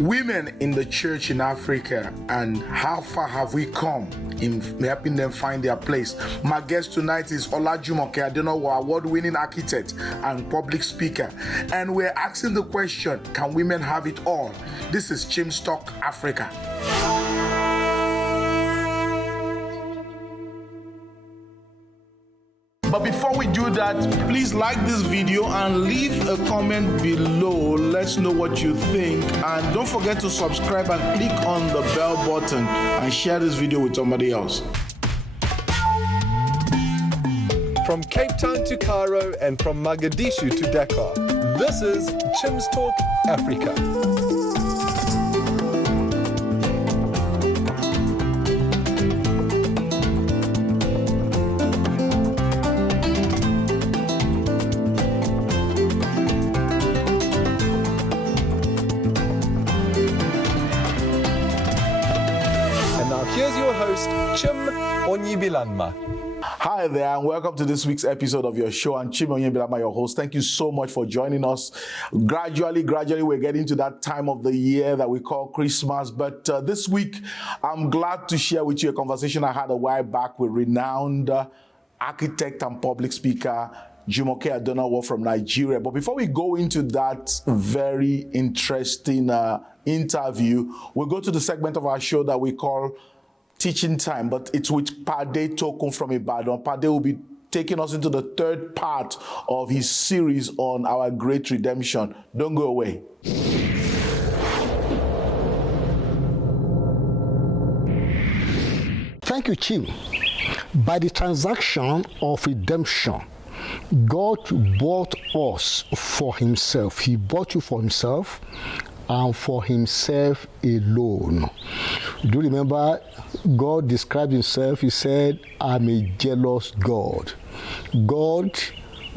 women in the church in Africa and how far have we come in helping them find their place. My guest tonight is Olajumoke Adenowo, award-winning architect and public speaker, and we're asking the question, can women have it all? This is Chim's Talk Africa. But before we do that, please like this video and leave a comment below. Let's know what you think. And don't forget to subscribe and click on the bell button and share this video with somebody else. From Cape Town to Cairo and from Mogadishu to Dakar, this is Chim's Talk Africa. Here's your host, Chim Onyibilanma. Hi there, and welcome to this week's episode of your show. I'm Chim Onyibilanma, your host. Thank you so much for joining us. Gradually, we're getting to that time of the year that we call Christmas. But this week, I'm glad to share with you a conversation I had a while back with renowned architect and public speaker, Jumoke Adenowo from Nigeria. But before we go into that very interesting interview, we'll go to the segment of our show that we call Teaching Time, but it's with Pade Tokun from Ibadan. Pade will be taking us into the third part of his series on our great redemption. Don't go away. Thank you, Chim. By the transaction of redemption, God bought us for himself. He bought you for himself and for himself alone. Do you remember God described himself? He said, I'm a jealous God. God,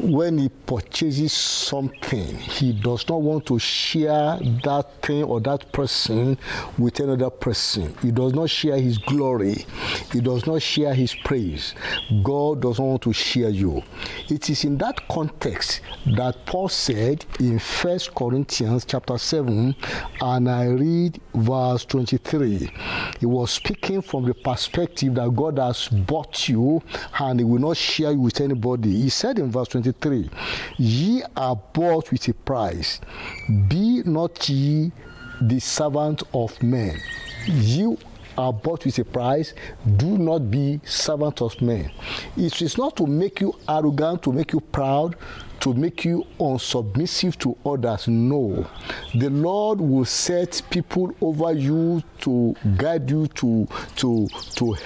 when he purchases something, he does not want to share that thing or that person with another person. He does not share his glory. He does not share his praise. God does not want to share you. It is in that context that Paul said in 1 Corinthians chapter 7, and I read verse 23. He was speaking from the perspective that God has bought you and he will not share you with anybody. He said in verse 23, ye are bought with a price. Be not ye the servant of men. You are bought with a price. Do not be servant of men. It is not to make you arrogant, to make you proud, to make you unsubmissive to others. No. The Lord will set people over you to guide you, to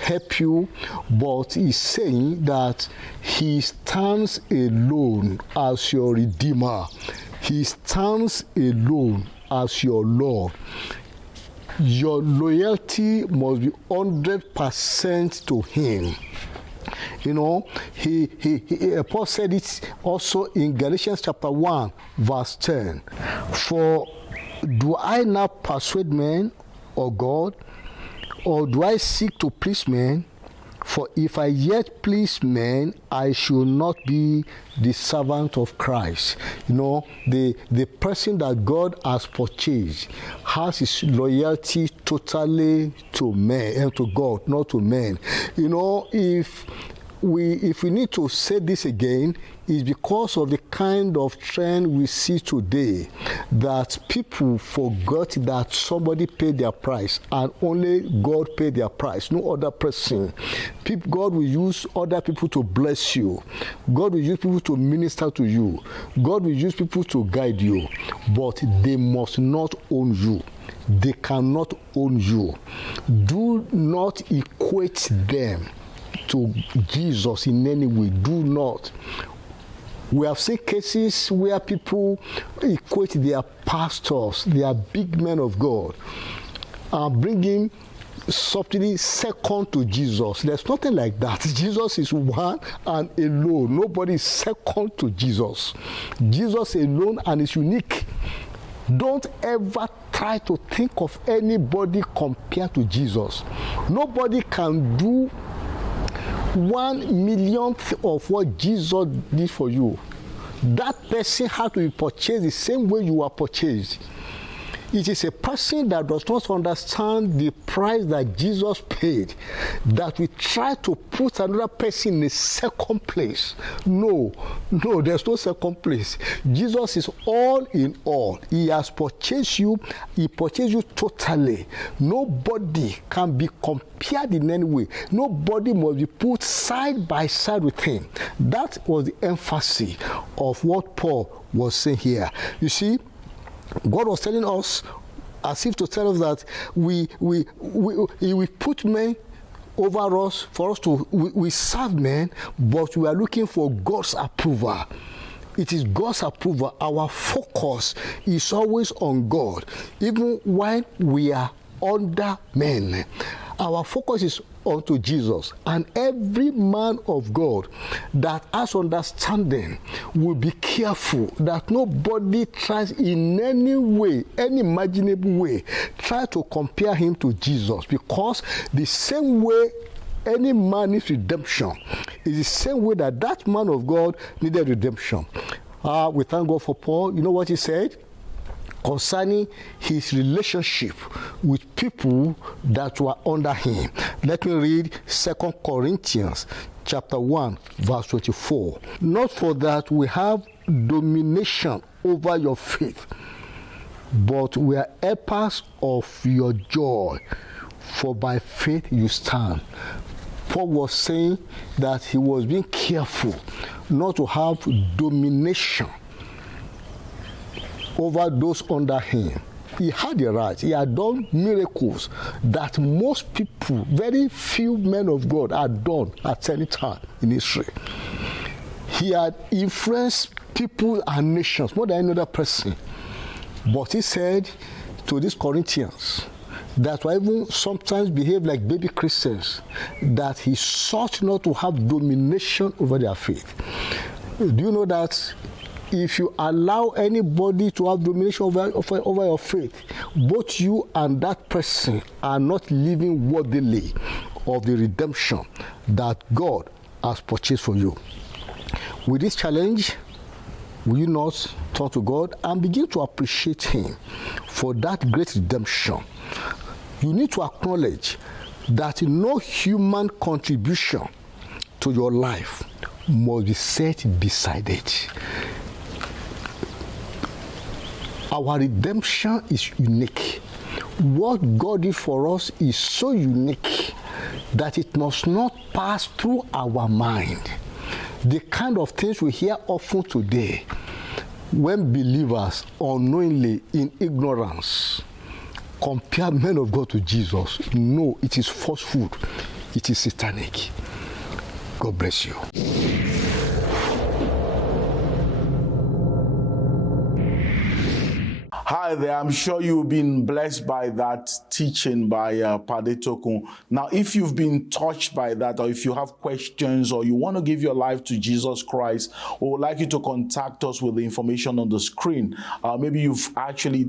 help you, but he's saying that he stands alone as your Redeemer. He stands alone as your Lord. Your loyalty must be 100% to him. You know, Paul said it also in Galatians chapter 1, verse 10. For do I now persuade men or God, or do I seek to please men? For if I yet please men, I should not be the servant of Christ. You know, the person that God has purchased has his loyalty totally to men and to God, not to men. You know, if we need to say this again, is because of the kind of trend we see today, that people forgot that somebody paid their price and only God paid their price, no other person. God will use other people to bless you. God will use people to minister to you. God will use people to guide you, but they must not own you. They cannot own you. Do not equate them to Jesus in any way. Do not. We have seen cases where people equate their pastors, their big men of God, and bring him subtly second to Jesus. There's nothing like that. Jesus is one and alone. Nobody is second to Jesus. Jesus alone and is unique. Don't ever try to think of anybody compared to Jesus. Nobody can do 1/1,000,000th of what Jesus did for you. That person had to be purchased the same way you were purchased. It is a person that does not understand the price that Jesus paid that we try to put another person in a second place. No, there's no second place. Jesus is all in all. He has purchased you. He purchased you totally. Nobody can be compared in any way. Nobody must be put side by side with him. That was the emphasis of what Paul was saying here. You see, God was telling us, as if to tell us that He will put men over us for us to we serve men, but we are looking for God's approval. It is God's approval. Our focus is always on God, even when we are under men. Our focus is unto Jesus, and every man of God that has understanding will be careful that nobody tries in any way, any imaginable way, try to compare him to Jesus, because the same way any man needs redemption is the same way that that man of God needed redemption. We thank God for Paul. You know what he said concerning his relationship with people that were under him? Let me read 2 Corinthians chapter 1, verse 24. Not for that we have domination over your faith, but we are helpers of your joy, for by faith you stand. Paul was saying that he was being careful not to have domination over those under him. He had the right. He had done miracles that most people, very few men of God, had done at any time in history. He had influenced people and nations more than any other person. But he said to these Corinthians that were even sometimes behave like baby Christians, that he sought not to have domination over their faith. Do you know that if you allow anybody to have domination over your faith, both you and that person are not living worthily of the redemption that God has purchased for you? With this challenge, will you not turn to God and begin to appreciate Him for that great redemption? You need to acknowledge that no human contribution to your life must be set beside it. Our redemption is unique. What God did for us is so unique that it must not pass through our mind. The kind of things we hear often today when believers unknowingly in ignorance compare men of God to Jesus. No, it is falsehood. It is satanic. God bless you. Hi there, I'm sure you've been blessed by that teaching by Pade Tokun. Now, if you've been touched by that, or if you have questions, or you want to give your life to Jesus Christ, we would like you to contact us with the information on the screen. Maybe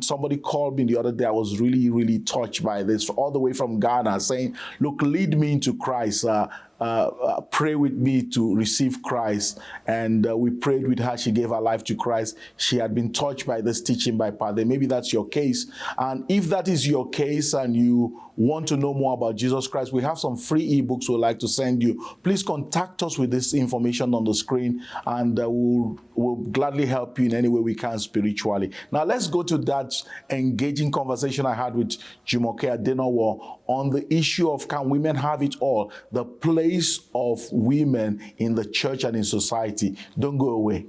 somebody called me the other day. I was really, really touched by this, all the way from Ghana, saying, look, lead me into Christ. Pray with me to receive Christ. And we prayed with her. She gave her life to Christ. She had been touched by this teaching by Pade. Maybe that's your case. And if that is your case and you want to know more about Jesus Christ, we have some free ebooks we'd like to send you. Please contact us with this information on the screen, and we'll gladly help you in any way we can spiritually. Now, let's go to that engaging conversation I had with Jumoke Adenowo on the issue of, can women have it all? The place of women in the church and in society. Don't go away.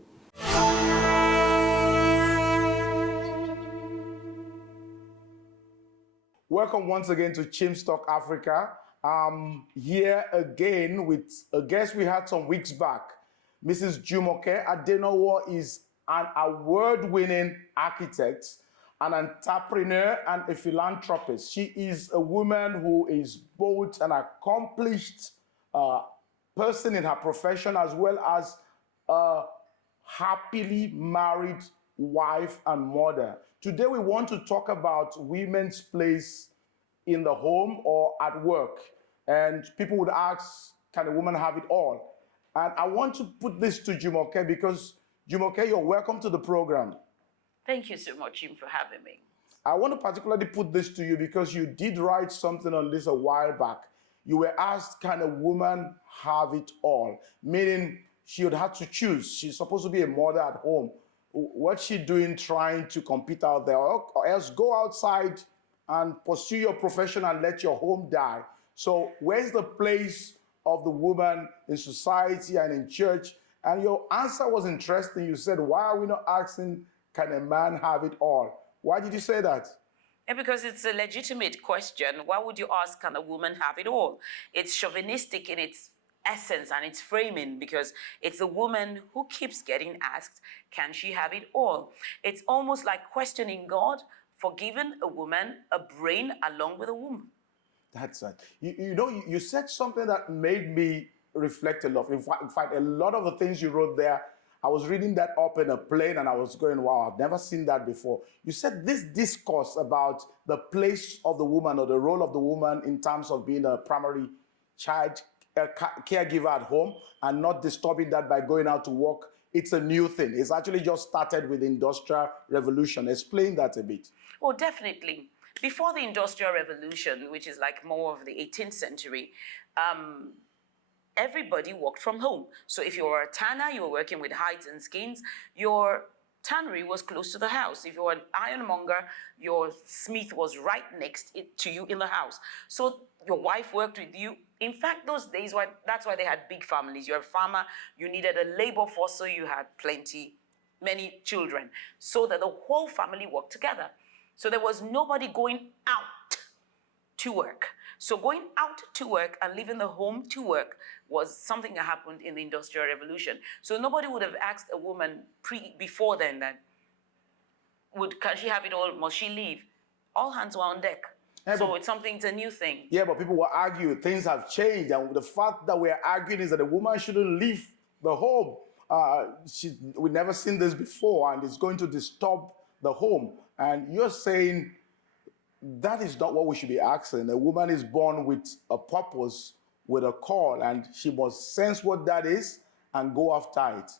Welcome once again to Chim's Talk Africa. Here again with a guest we had some weeks back. Mrs. Jumoke Adenowo is an award-winning architect, an entrepreneur, and a philanthropist. She is a woman who is both an accomplished person in her profession as well as a happily married wife and mother. Today we want to talk about women's place in the home or at work. And people would ask, can a woman have it all? And I want to put this to Jumoke because, Jumoke, you're welcome to the program. Thank you so much, Jim, for having me. I want to particularly put this to you because you did write something on this a while back. You were asked, can a woman have it all? Meaning she would have to choose. She's supposed to be a mother at home. What's she doing trying to compete out there? Or else go outside and pursue your profession and let your home die. So where's the place of the woman in society and in church? And your answer was interesting. You said, why are we not asking, can a man have it all? Why did you say that? Yeah, because it's a legitimate question. Why would you ask, can a woman have it all? It's chauvinistic in its essence and its framing, because it's the woman who keeps getting asked, can she have it all? It's almost like questioning God for giving a woman a brain along with a womb. That's it. You said something that made me reflect a lot. In fact, a lot of the things you wrote there, I was reading that up in a plane and I was going, wow, I've never seen that before. You said this discourse about the place of the woman or the role of the woman in terms of being a primary child caregiver at home and not disturbing that by going out to work. It's a new thing. It's actually just started with the Industrial Revolution. Explain that a bit. Oh, definitely. Before the Industrial Revolution, which is like more of the 18th century, everybody worked from home. So if you were a tanner, you were working with hides and skins, your tannery was close to the house. If you were an ironmonger, your smith was right next to you in the house. So your wife worked with you. In fact, those days, that's why they had big families. You're a farmer, you needed a labor force, so you had many children, so that the whole family worked together. So there was nobody going out to work. So going out to work and leaving the home to work was something that happened in the Industrial Revolution. So nobody would have asked a woman before then that, can she have it all? Must she leave? All hands were on deck. Yeah, so it's a new thing. Yeah, but people will argue things have changed. And the fact that we're arguing is that a woman shouldn't leave the home. We've never seen this before, and it's going to disturb the home. And you're saying that is not what we should be asking. A woman is born with a purpose, with a call, and she must sense what that is and go after it.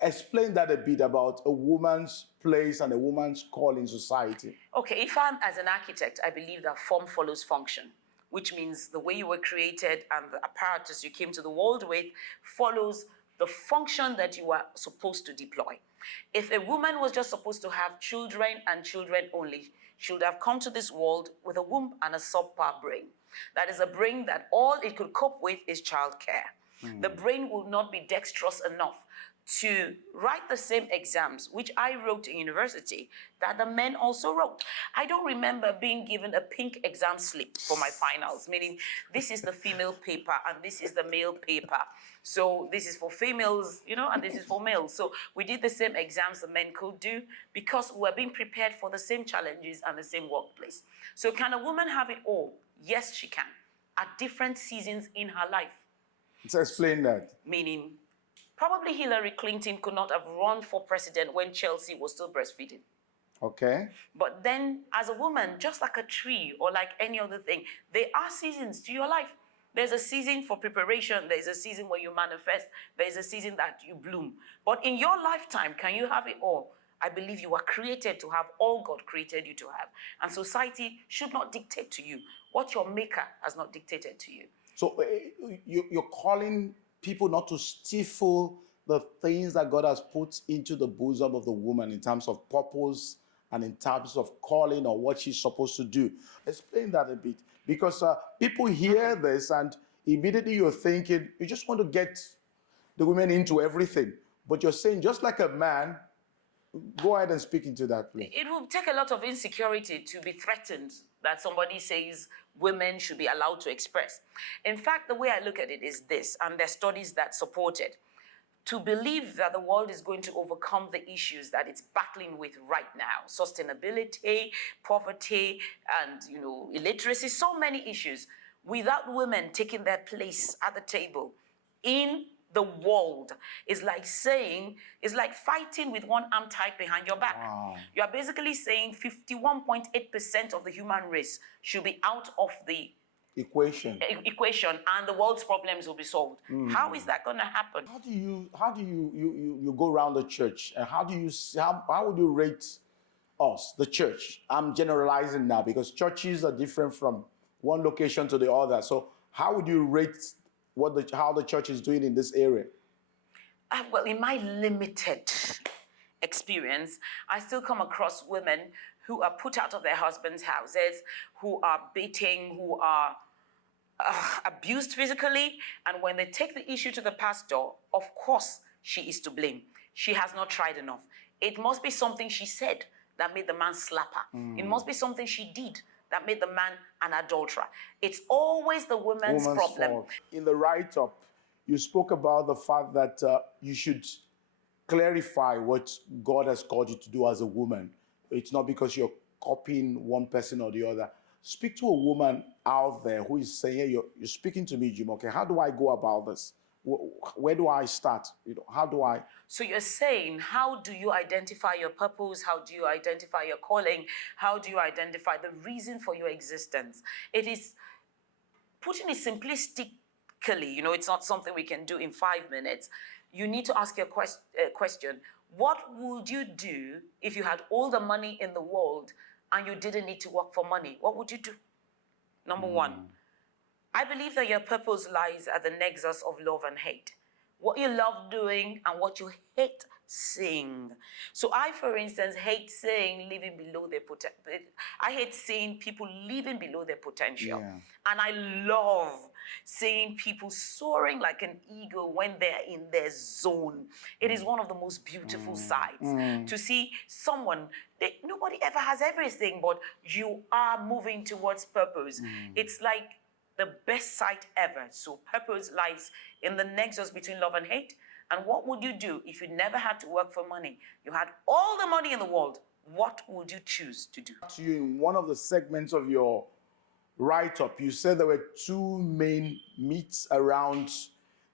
Explain that a bit about a woman's place and a woman's call in society. Okay, if I'm as an architect, I believe that form follows function, which means the way you were created and the apparatus you came to the world with follows the function that you are supposed to deploy. If a woman was just supposed to have children and children only, she would have come to this world with a womb and a subpar brain. That is a brain that all it could cope with is childcare. The brain will not be dexterous enough to write the same exams, which I wrote in university, that the men also wrote. I don't remember being given a pink exam slip for my finals, meaning this is the female paper and this is the male paper. So this is for females, and this is for males. So we did the same exams the men could do because we're being prepared for the same challenges and the same workplace. So can a woman have it all? Yes, she can, at different seasons in her life. So explain that. Meaning, probably Hillary Clinton could not have run for president when Chelsea was still breastfeeding. Okay. But then, as a woman, just like a tree or like any other thing, there are seasons to your life. There's a season for preparation. There's a season where you manifest. There's a season that you bloom. But in your lifetime, can you have it all? I believe you were created to have all God created you to have. And society should not dictate to you what your maker has not dictated to you. So you're calling people not to stifle the things that God has put into the bosom of the woman in terms of purpose and in terms of calling or what she's supposed to do. Explain that a bit. Because people hear this and immediately you're thinking, you just want to get the women into everything. But you're saying, just like a man, go ahead and speak into that, please. It will take a lot of insecurity to be threatened that somebody says women should be allowed to express. In fact, the way I look at it is this, and there are studies that support it. To believe that the world is going to overcome the issues that it's battling with right now, sustainability, poverty, and illiteracy, so many issues, without women taking their place at the table in the world, is like fighting with one arm tied behind your back. Wow. You are basically saying 51.8% of the human race should be out of the equation, and the world's problems will be solved. How is that going to happen? How do you go around the church, and how would you rate us, the church? I'm generalizing now because churches are different from one location to the other. So how would you rate how the church is doing in this area? Well, in my limited experience, I still come across women who are put out of their husbands' houses, who are beaten, who are abused physically. And when they take the issue to the pastor, of course, she is to blame. She has not tried enough. It must be something she said that made the man slap her. It must be something she did that made the man an adulterer. It's always the woman's problem. Fault. In the write-up, you spoke about the fact that you should clarify what God has called you to do as a woman. It's not because you're copying one person or the other. Speak to a woman out there who is saying, hey, you're speaking to me, Jumoke. How do I go about this? Where do I start? How do I? So you're saying, how do you identify your purpose? How do you identify your calling? How do you identify the reason for your existence? It is, putting it simplistically, it's not something we can do in 5 minutes. You need to ask your question. What would you do if you had all the money in the world and you didn't need to work for money? What would you do? Number one, I believe that your purpose lies at the nexus of love and hate. What you love doing and what you hate seeing. So I, for instance, hate seeing living below their potential. I hate seeing people living below their potential. Yeah. And I love seeing people soaring like an eagle when they're in their zone. It is one of the most beautiful sights. To see someone, nobody ever has everything, but you are moving towards purpose. It's like the best sight ever. So purpose lies in the nexus between love and hate. And what would you do if you never had to work for money? You had all the money in the world. What would you choose to do? In one of the segments of your write-up, you said there were two main myths around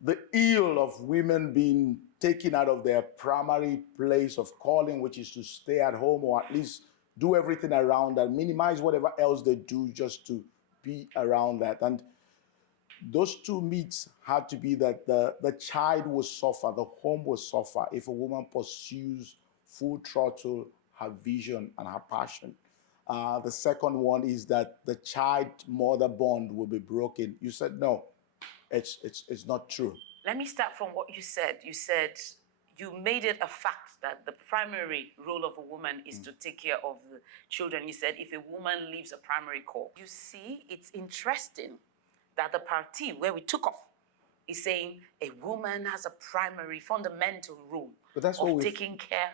the ill of women being taken out of their primary place of calling, which is to stay at home or at least do everything around that, minimize whatever else they do just to be around that. And those two myths had to be that the child will suffer, the home will suffer if a woman pursues full throttle her vision and her passion. The second one is that the child-mother bond will be broken. You said no, it's not true. Let me start from what you said. You said you made it a fact that the primary role of a woman is to take care of the children. You said if a woman leaves a primary call. You see, it's interesting that the party where we took off is saying a woman has a primary fundamental role of taking care.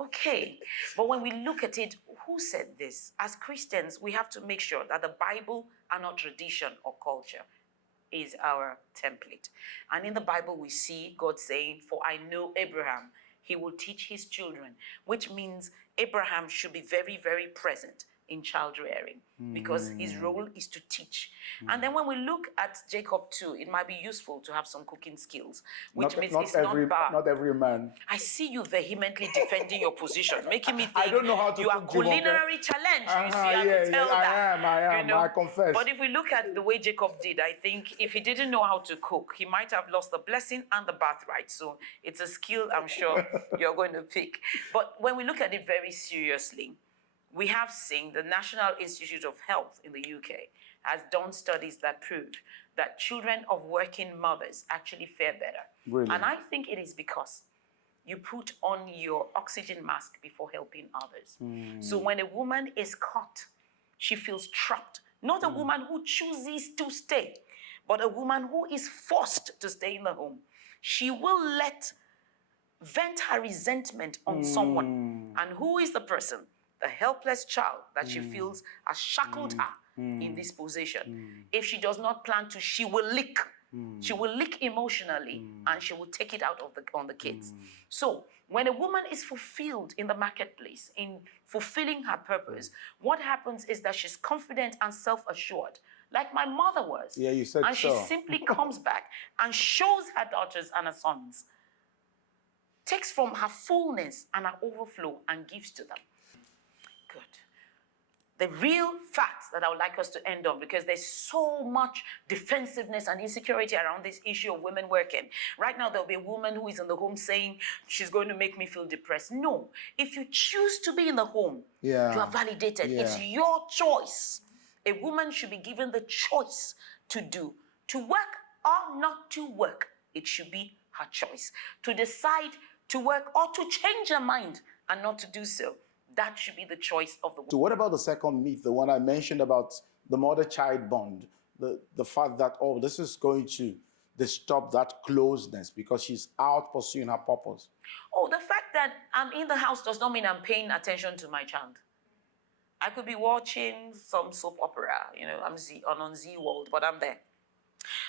Okay, but when we look at it, who said this? As Christians, we have to make sure that the Bible and not tradition or culture is our template. And in the Bible, we see God saying, for I know Abraham, he will teach his children, which means Abraham should be very, very present in child rearing because his role is to teach. And then when we look at Jacob too, it might be useful to have some cooking skills, which means it's not bad. Not every man. I see you vehemently defending your position, making me think I don't know how to you are cook, Jumoke. culinary challenged. You see, I yeah, can tell that. I am. I confess. But if we look at the way Jacob did, I think if he didn't know how to cook, he might have lost the blessing and the birthright. So it's a skill I'm sure you're going to pick. But when we look at it very seriously, we have seen the National Institute of Health in the UK has done studies that prove that children of working mothers actually fare better. Really? And I think it is because you put on your oxygen mask before helping others. So when a woman is caught, she feels trapped. Not a woman who chooses to stay, but a woman who is forced to stay in the home. She will vent her resentment on someone. And who is the person? The helpless child that she feels has shackled her in this position. If she does not plan to, she will lick. She will lick emotionally and she will take it out on the kids. So when a woman is fulfilled in the marketplace, in fulfilling her purpose, what happens is that she's confident and self-assured, like my mother was. Yeah, you said and so. she simply comes back and shows her daughters and her sons, takes from her fullness and her overflow and gives to them. Good. the real facts that I would like us to end on, because there's so much defensiveness and insecurity around this issue of women working. Right now, there'll be a woman who is in the home saying, she's going to make me feel depressed. No, if you choose to be in the home, you are validated. It's your choice. A woman should be given the choice to work or not to work. It should be her choice. To decide to work or to change her mind and not to do so. That should be the choice of the woman. So what about the second myth, the one I mentioned about the mother-child bond, the fact that, oh, this is going to disturb that closeness because she's out pursuing her purpose? Oh, the fact that I'm in the house does not mean I'm paying attention to my child. I could be watching some soap opera, I'm on Z World, but I'm there.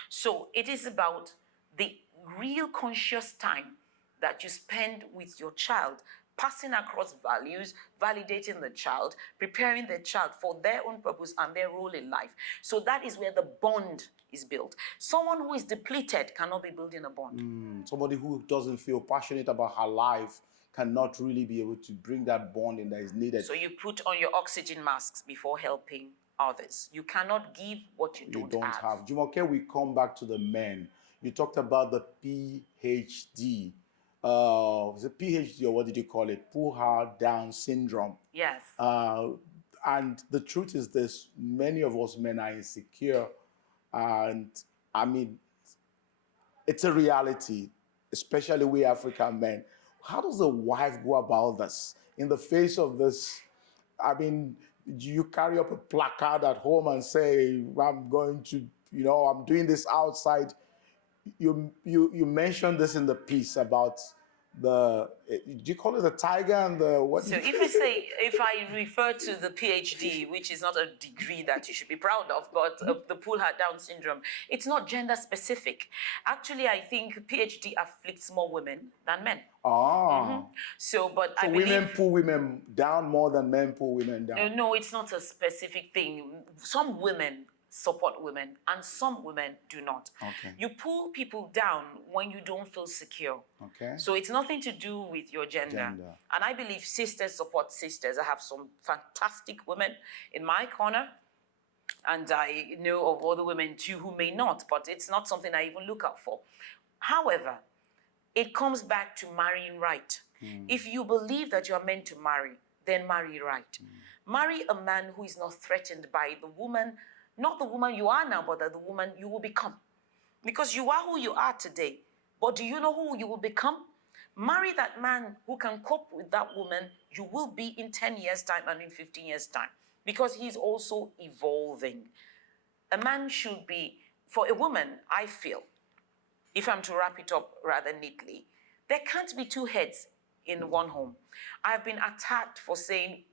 So it is about the real conscious time that you spend with your child, passing across values, validating the child, preparing the child for their own purpose and their role in life. So that is where the bond is built. Someone who is depleted cannot be building a bond. Somebody who doesn't feel passionate about her life cannot really be able to bring that bonding that is needed. So you put on your oxygen masks before helping others. You cannot give what you don't have. Jumoke, we come back to the men. You talked about the PhD. Is it PhD or what did you call it? Puha Down syndrome. Yes. And the truth is this, many of us men are insecure. And I mean, it's a reality, especially we African men. How does a wife go about this in the face of this? I mean, do you carry up a placard at home and say, I'm going to, I'm doing this outside? You mentioned this in the piece about do you call it the tiger and the what? So if I refer to the PhD, which is not a degree that you should be proud of, but the Pull-Her-Down syndrome, it's not gender specific. Actually, I think PhD afflicts more women than men. So I believe women pull women down more than men pull women down. No, it's not a specific thing. Some women support women and some women do not. Okay. You pull people down when you don't feel secure. Okay. So it's nothing to do with your gender. And I believe sisters support sisters. I have some fantastic women in my corner, and I know of other women too who may not, but it's not something I even look out for. However, it comes back to marrying right. If you believe that you are meant to marry, then marry right. Marry a man who is not threatened by the woman, not the woman you are now, but the woman you will become. Because you are who you are today. But do you know who you will become? Marry that man who can cope with that woman you will be in 10 years' time and in 15 years' time. Because he's also evolving. A man should be, for a woman, I feel, if I'm to wrap it up rather neatly, there can't be two heads in one home. I've been attacked for saying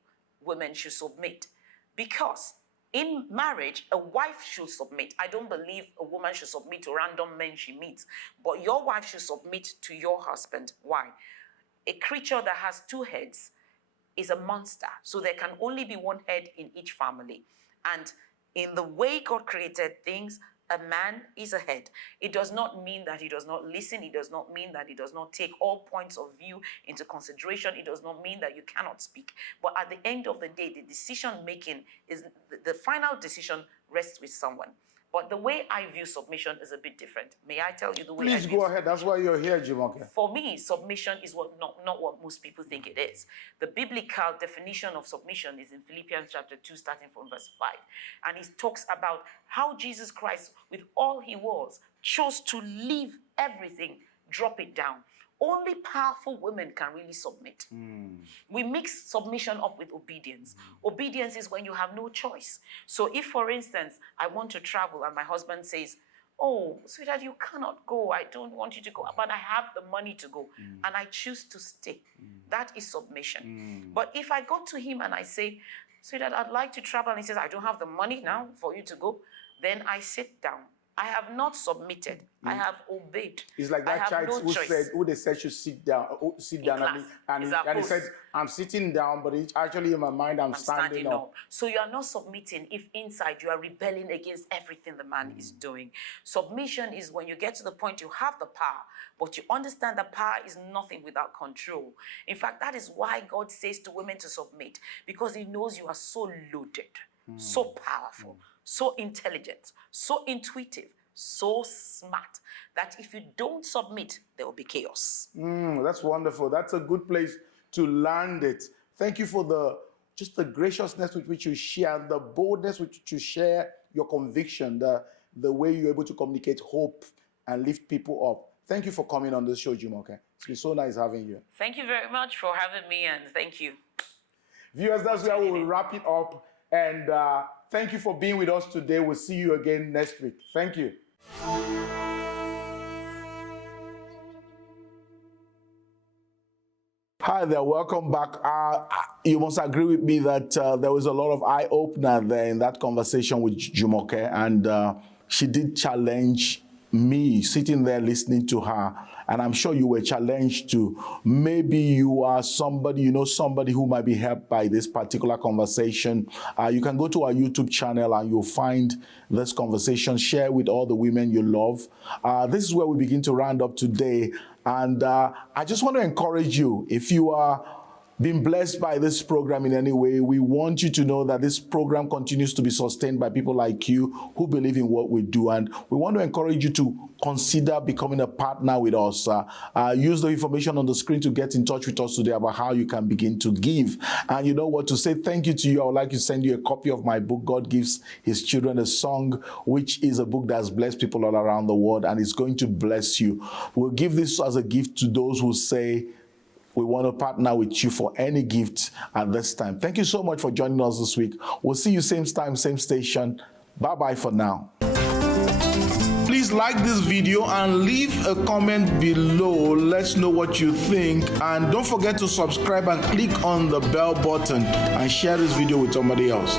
women should submit. Because in marriage, a wife should submit. I don't believe a woman should submit to random men she meets, but your wife should submit to your husband. Why? A creature that has two heads is a monster, so there can only be one head in each family. And in the way God created things, a man is a head. It does not mean that he does not listen. It does not mean that he does not take all points of view into consideration. It does not mean that you cannot speak. But at the end of the day, the decision making is the final decision rests with someone. But the way I view submission is a bit different. May I tell you the way Please go ahead. That's why you're here, Jumoke. For me, submission is not what most people think it is. The biblical definition of submission is in Philippians chapter 2, starting from verse 5. And it talks about how Jesus Christ, with all he was, chose to leave everything, drop it down. Only powerful women can really submit. We mix submission up with obedience. Obedience is when you have no choice. So if, for instance, I want to travel and my husband says, oh, sweetheart, you cannot go. I don't want you to go, but I have the money to go. And I choose to stay. That is submission. But if I go to him and I say, sweetheart, I'd like to travel, and he says, I don't have the money now for you to go, then I sit down I have not submitted. I have obeyed. It's like I that have child no choice. who they said should sit down, class. and It's our he post. said, I'm sitting down, but it's actually in my mind, I'm standing up. So you are not submitting if inside you are rebelling against everything the man is doing. Submission is when you get to the point you have the power, but you understand that power is nothing without control. In fact, that is why God says to women to submit, because he knows you are so loaded, so powerful, so intelligent, so intuitive, so smart, that if you don't submit, there will be chaos. That's wonderful. That's a good place to land it. Thank you for the graciousness with which you share, the boldness with which you share your conviction, the way you're able to communicate hope and lift people up. Thank you for coming on this show, Jumoke. It's been so nice having you. Thank you very much for having me, and thank you. Viewers, that's where we will wrap it up. And thank you for being with us today. We'll see you again next week. Thank you. Hi there, welcome back. You must agree with me that there was a lot of eye-opener there in that conversation with Jumoke, and she did challenge me sitting there listening to her, and I'm sure you were challenged too. Maybe you are somebody, you know somebody who might be helped by this particular conversation. You can go to our YouTube channel and you'll find this conversation. Share with all the women you love. This is where we begin to round up today. And I just want to encourage you, if you are being blessed by this program in any way, we want you to know that this program continues to be sustained by people like you who believe in what we do. And we want to encourage you to consider becoming a partner with us. Use the information on the screen to get in touch with us today about how you can begin to give. And you know what, to say thank you to you, I would like to send you a copy of my book, God Gives His Children a Song, which is a book that's blessed people all around the world and is going to bless you. We'll give this as a gift to those who say, we want to partner with you for any gift at this time. Thank you so much for joining us this week. We'll see you same time, same station. Bye-bye for now. Please like this video and leave a comment below. Let's know what you think. And don't forget to subscribe and click on the bell button and share this video with somebody else.